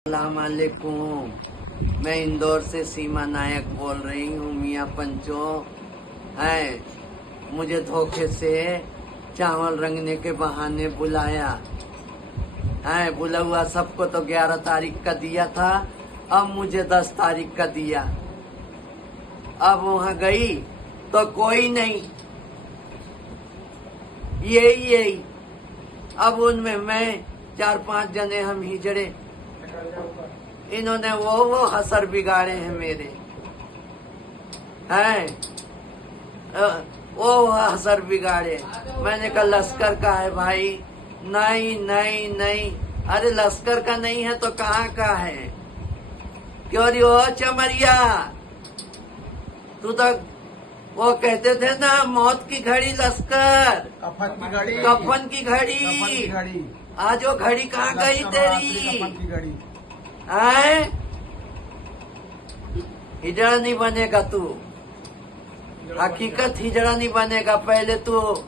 अस्सलामुअलैकुम। मैं इंदौर से सीमा नायक बोल रही हूँ। मियाँ पंचो है, मुझे धोखे से चावल रंगने के बहाने बुलाया है। बुला हुआ सबको तो 11 तारीख का दिया था, अब मुझे 10 तारीख का दिया। अब वहाँ गई तो कोई नहीं, यही अब उनमें मैं 4-5 जने हम हिजड़े, इन्होंने वो हसर बिगाड़े हैं मेरे, हैं वो हसर बिगाड़े। मैंने कहा लश्कर का है भाई। नहीं नहीं नहीं, अरे लश्कर का नहीं है तो कहाँ का है? क्यों री हो चमरिया, तू तो वो कहते थे ना मौत की घड़ी लश्कर, कफन की घड़ी। आज वो घड़ी कहाँ गई तेरी? आए हिजड़ा नहीं बनेगा तू, हकीकत हिजड़ा नहीं बनेगा। पहले तू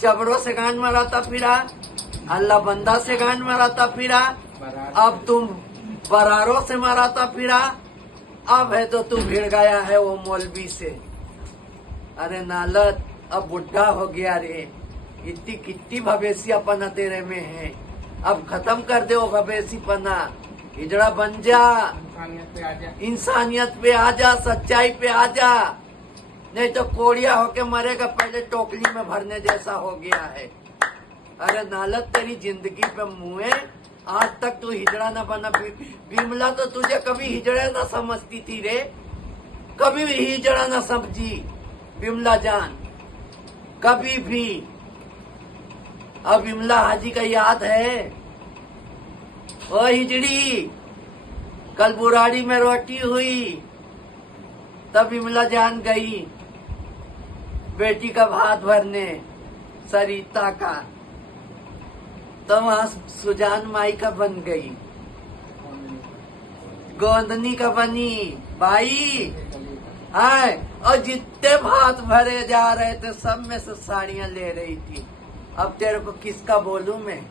चबड़ों से गांड मराता फिरा, अल्लाह बंदा से गांड मराता फिरा, अब तुम बरारों से मराता फिरा। अब है तो तू भिड़ गया है वो मौलवी से। अरे नालत, अब बुढ़ा हो गया रे, इतनी कितनी भवेसियापना तेरे में है। अब खत्म कर दे वो भवेसीपना, हिजड़ा बन जा, इंसानियत पे आ जा, सच्चाई पे आ जा, नहीं तो कोड़िया होके मरेगा। पहले टोकरी में भरने जैसा हो गया है। अरे नालत, तेरी जिंदगी पे मुँह, आज तक तू हिजड़ा न बना। बिमला तो तुझे कभी हिजड़ा न समझती थी रे, कभी भी हिजड़ा न समझी बिमला जान, कभी भी। अब बिमला हाजी का याद है? ओ हिजड़ी, कल बुराड़ी में रोटी हुई, तब बिमला जान गई बेटी का भात भरने सरिता का, तो वहां सुजान माई का बन गई, गोंदनी का बनी भाई। हाय, और जितने भात भरे जा रहे थे सब में से साड़ियां ले रही थी। अब तेरे को किसका बोलूं मैं?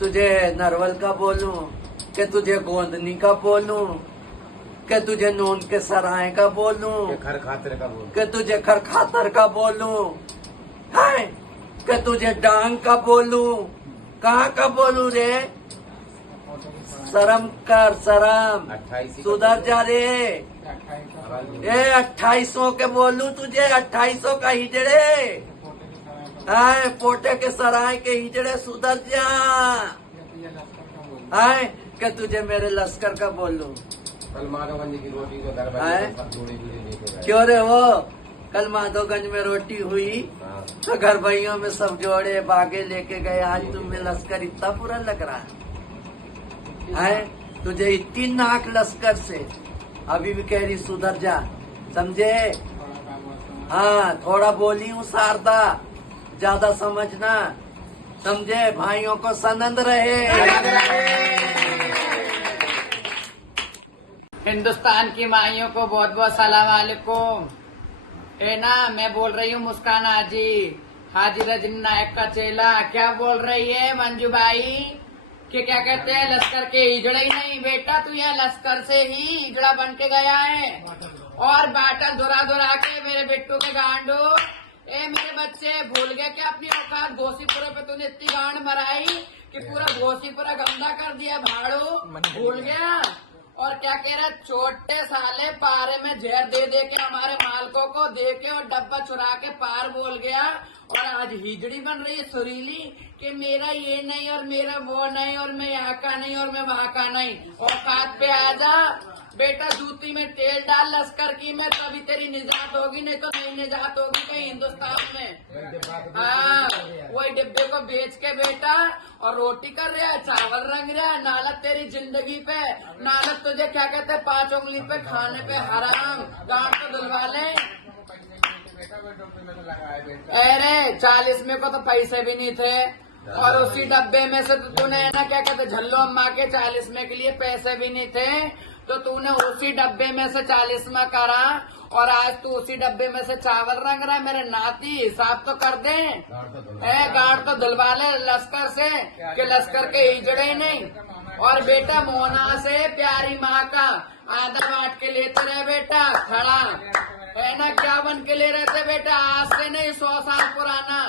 तुझे नरवल का बोलूं कि तुझे गोंदनी का बोलूं कि तुझे नून के सराय का बोलूं कि तुझे खरखातर का बोलूं, है कि तुझे डांग का बोलूं? कहाँ का बोलूं रे? शर्म कर, शर्म, सुधर जा रे। ये 2800 के बोलूं तुझे? 2800 का हिजड़े, आए पोटे के सराय के हिजड़े, सुधर जा। आए कि तुझे मेरे लश्कर का बोलूं? कल माधवगंज की रोटी को क्यों रे? वो कल माधवगंज में रोटी हुई तो घर भाइयों में सब जोड़े बागे लेके गए। आज तुम्हें लश्कर इतना बुरा लग रहा है? तुझे इतनी नाक लश्कर से, अभी भी कह रही सुधर जा, समझे? हाँ, थोड़ा बोली हूँ शारदा, ज्यादा समझना, समझे? भाइयों को सनंद रहे। हिंदुस्तान की माइयों को बहुत बहुत सलाम वालेकुम। है ना, मैं बोल रही हूँ मुस्कान हाजी रजनी नायक का चेला। क्या बोल रही है मंजू भाई कि क्या कहते हैं लश्कर के हिजड़ा ही नहीं बेटा, तू यहाँ लश्कर से ही हिजड़ा बन के गया है और बाटल धुरा के मेरे बिट्टू के गांडो। ए मेरे बच्चे भूल गए क्या अपनी औकात? घोसीपुरा पे तूने इतनी गांड मराई कि पूरा घोसीपुरा गंदा कर दिया, भाड़ो भूल गया? और क्या कह रहा, छोटे साले पारे में जहर दे दे के हमारे मालकों को दे के और डब्बा चुरा के पार बोल गया। और आज हिजड़ी बन रही है सुरीली कि मेरा ये नहीं और मेरा वो नहीं और मैं यहाँ का नहीं और मैं वहाँ का नहीं। औकात पे आ जा बेटा, जूती में तेल डाल लश्कर की में, तभी तेरी निजात होगी, नहीं तो नहीं निजात होगी कहीं हिंदुस्तान में। हाँ, वही डिब्बे को बेच के बेटा और रोटी कर रहा है, चावल रंग रहा है। नालत तेरी जिंदगी पे, नालत तुझे क्या कहते हैं 5 उंगली पे खाने पे हराम, गांड को धुलवा ले। अरे 40 में को तो पैसे भी नहीं थे और उसी डब्बे में से तूने ना क्या कहते झल्लो अम्मा के 40 में के लिए पैसे भी नहीं थे, तो तूने उसी डब्बे में से 40 में करा और आज तू उसी डब्बे में से चावल रंग रहा है। मेरे नाती हिसाब तो कर दे, गाड़ तो धुलवा ले लश्कर से कि लश्कर के हिजड़े नहीं। और बेटा मोना से प्यारी माँ का आधा बांट के लेते रहे बेटा खड़ा है ना। क्या बन के ले रहे थे बेटा? आज से नहीं 100 साल पुराना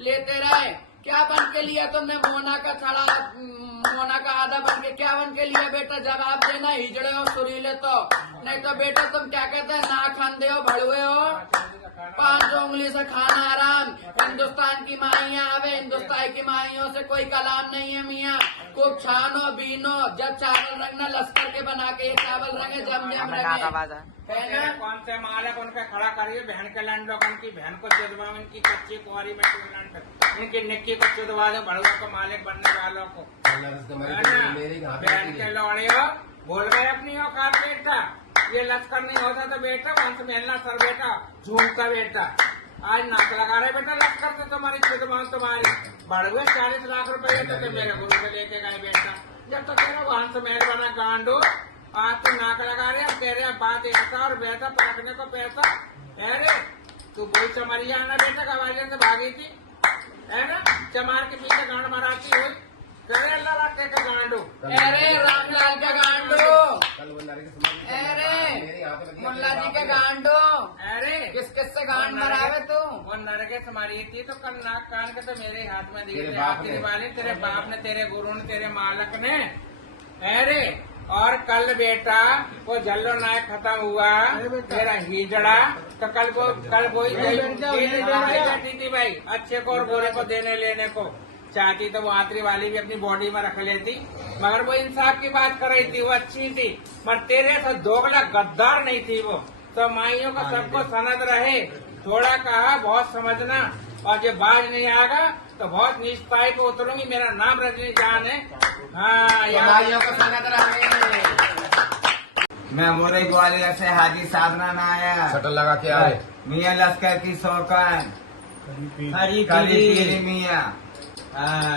लेते रहे। क्या बन के लिया तुमने मोना का छड़ा, मोना का आधा बन के क्या बन के लिया बेटा? जवाब देना। हिजड़े हो सुरीले तो नहीं तो बेटा तुम क्या कहते हैं, ना खांदे हो, भड़ुए हो, 5 उंगली से खाना आराम। हिंदुस्तान की माइयाँ आवे, हिंदुस्तान की माइयों से कोई कलाम नहीं है मियाँ। खूब छानो बीनो, जब चावल रंगना लश्कर के बना के ये चावल रंगे, जम जम रंगे। कौन से मालिक उनके खड़ा करिए, बहन के लंड उनकी बहन को चुदवा, इनकी कच्ची कुंवारी में लंड, इनकी निक्की को चुदवा दो, बड़ुआ को मालिक बनने वालों को। बहन के लौड़े हो, बोल गए अपनी औकात बेटा। ये लश्कर नहीं होता तो बेटा वंश मेलना सर बेटा झूमता बेटा। आज नाक लगा रहे बेटा लश्कर से तुम्हारी चुदवा तुम्हारी। बड़ुए 40 लाख रुपए तो मेरे गुरु से लेके गए बेटा। जब तक तेरा वंश मेल बना गांडू, आज तो नाक लगा रहे, अब कह रहे बात एक और बेटा पकड़ने को पैसा। अरे तू बोल चमरिया ना बेटा, कवालियन से भागी थी है ना, चमार के पीछे गांड मराती हुई। करे अल्लाह रखे का गांडू, अरे रामलाल का गांडू, अरे मुल्ला जी के गांडू, अरे किस किस से गांड मरावे तू? वो नरगे मारी थी तो कल नाक कान के तो मेरे हाथ में दिए वाले, तेरे बाप ने, तेरे गुरु ने, तेरे मालक ने। अरे और कल बेटा वो जल्लो नायक खत्म हुआ, तेरा हिजड़ा, तो कल कोई चाहती थी भाई अच्छे को और बुरे को देने लेने को चाहती, तो वो आतरी वाली भी अपनी बॉडी में रख लेती। मगर वो इंसाफ की बात कर रही थी, वो अच्छी थी, पर तेरे से दोगला गद्दार नहीं थी वो। तो माइयों का सबको सनद रहे, थोड़ा कहा बहुत समझना, और जब बाज नहीं आएगा तो बहुत नीचताई को उतरूंगी। मेरा नाम रजनी जान है। हाँ माइयों को सनद रहे। मैं मोरे ग्वालियर से हाजी साधना नायक, शटल लगा के आए मियाँ लश्कर की शौकन खरी मियाँ।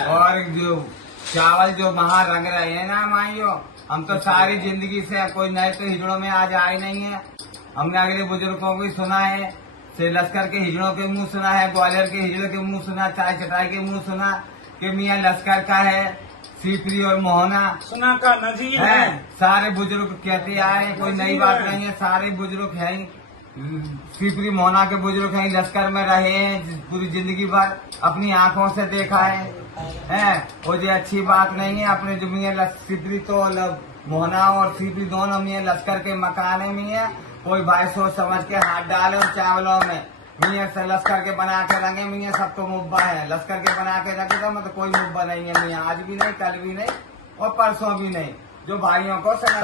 और जो चावल जो वहाँ रंग रहे हैं ना माइयों, हम तो सारी जिंदगी से कोई नए तो हिजड़ों में आज आए नहीं है। हमने अगले बुजुर्गों को सुना है, से लश्कर के हिजड़ों के मुंह सुना है, ग्वालियर के हिजड़ों के मुंह सुना, चाय चटाई के मुंह सुना कि मियाँ लश्कर का है सीपरी और मोहना सुना का नजीर है। सारे बुजुर्ग कहते आए, कोई नई बात नहीं है, सारे बुजुर्ग हैं। सीपरी मोहना के बुजुर्ग हैं, लश्कर में रहे हैं पूरी जिंदगी भर, अपनी आंखों से देखा है। वो जो अच्छी बात नहीं है। अपने जो मियाँ सीपरी तो मोहना और सीपरी दोनों मियाँ लश्कर के मकाने में है। कोई भाई सोच समझ के हाथ डाले उन चावलों में, मियाँ से लश्कर के बना के रंगे। मियाँ सब तो मुब्बा है, लश्कर के बना के रखे तो मतलब कोई मुब्बा नहीं है मियाँ, आज भी नहीं, कल भी नहीं और परसों भी नहीं, जो भाइयों को समझ